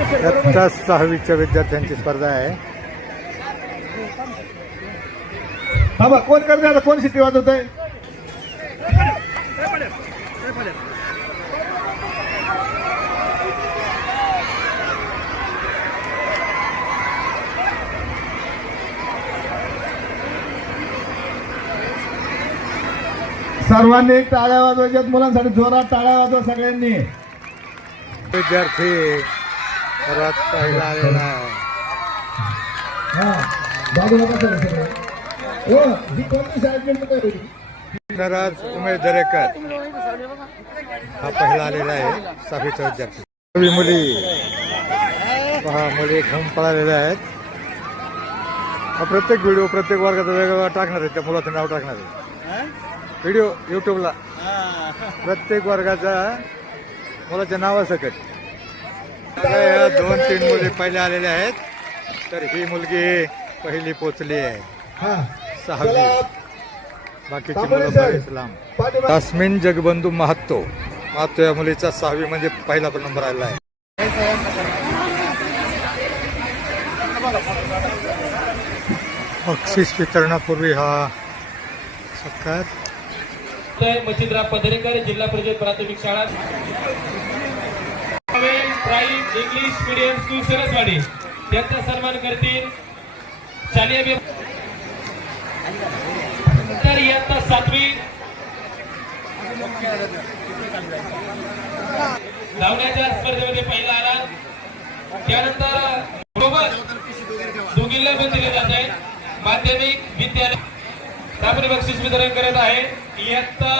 इयत्ता सहावीच्या विद्यार्थ्यांची स्पर्धा आहे. बाबा कोण करते आता? कोण शिट्टी वाजवत आहे सर्वांनी टाळ्या वाजवायच्यात मुलांसाठी जोरात टाळ्या वाजवा सगळ्यांनी. विद्यार्थी सर्वात पहिला आलेला आहे. नराज उमेश दरेकर. हा पहिला आलेला आहे सहावीचा विद्यार्थी. मुली. पहा मुली घेऊन पळालेल्या आहेत. हा प्रत्येक व्हिडिओ प्रत्येक वर्गाचा वेगवेगळा टाकणार आहे त्या मुलाचं नाव टाकणार आहे. व्हिडिओ युट्यूबला प्रत्येक वर्गाचा मुलाच्या नावासकट या दोन तीन मुली पहिल्या आलेल्या आहेत. तर ही मुलगी पहिली पोचली आहे. हा. सहावी. बाकीची मुलं बरेच लांब. पाठीमागे. तास्मिन जगबंधू महात्तो महात्तो या मुलीचा सहावी म्हणजे पहिला नंबर आलेला आहे. बक्षीस वितरणापूर्वी हा सत्कार. तर मच्छिंद्रराव पदरेकर जिल्हा परिषद प्राथमिक शाळा. English medium school Saraswadi. त्यांचा सन्मान करतील शालेय तर इयत्ता सातवी. धावण्याच्या स्पर्धेमध्ये पहिला आला. त्यानंतर बरोबर दोघींना पण दिले जात. आहे माध्यमिक विद्यालय त्यापुढे बक्षीस वितरण करत आहे. इयत्ता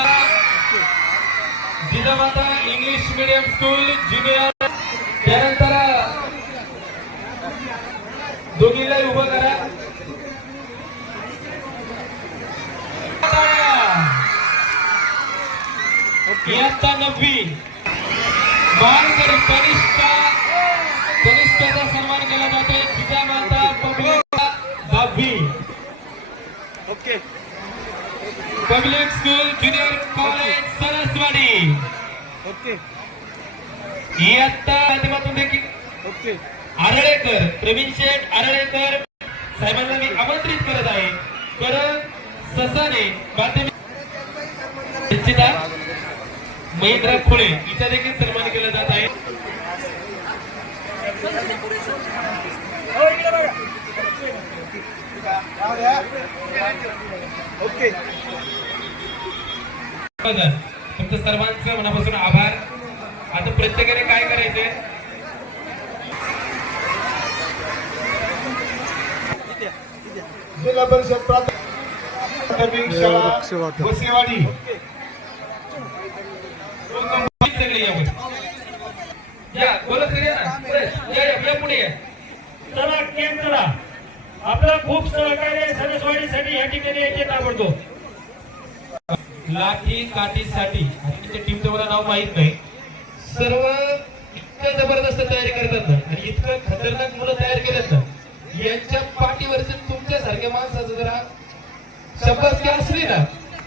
Jijamata English medium school junior त्यानंतर दोघींना उभं करा. इयत्ता नववी बालकर कनिष्ठा कनिष्ठाचा सन्मान केला जातोय. जिजामाता पब्लिक दहावी okay. Public school junior college Saraswadi okay. इयत्ता माध्यमातून देखील ओके. आरळेकर प्रवीण शेठ आरळेकर साहेबांना मी आमंत्रित करत आहे. करण ससाने माध्यमिक महेंद्र खुळे हिचा देखील सन्मान केला जात आहे. बघा तुमचं सर्वांचं मनापासून आभार. प्रत्येकाने काय करायचंय? जिल्हा परिषद प्राथमिक शाळा सगळे या बोलत या पुढे. चला केम चला. आपलं खूप सहकार्य सदस्यवाडीसाठी या ठिकाणी याचे ताबडतोब. लाठी काठीसाठी. आणि त्यांच्या टीमचं मला नाव माहीत नाही. सर्व इतकं जबरदस्त तयारी करतात ना आणि इतकं खतरनाक मुलं तयार केलेत ना यांच्या पाठीवरती तुमच्यासारख्या माणसाचं जरा शब्दाची असली ना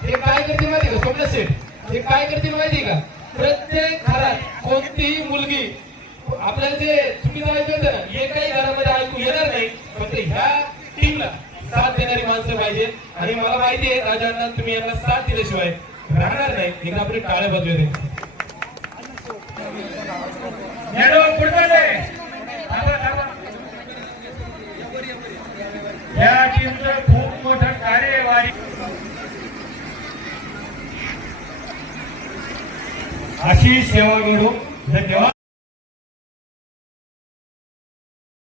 हे काय करते माहिती का? स्वप्न सेठ हे काय करते माहिती का? प्रत्येक घरात कोणतीही मुलगी आपल्याला जे चुकीचं ऐकू येतं ना एकाही घरामध्ये ऐकू येणार नाही फक्त ह्या टीमला साथ देणारी माणसं पाहिजे आणि मला माहिती आहे राजांना तुम्ही यांना साथ दिल्याशिवाय राहणार नाही. एकदा आपली टाळ्या बाजू मॅडम पुढचा दे. थांबा, थांबा. या टीमचं खूप मोठं कार्यवाही अशी सेवा मिळू धन्यवाद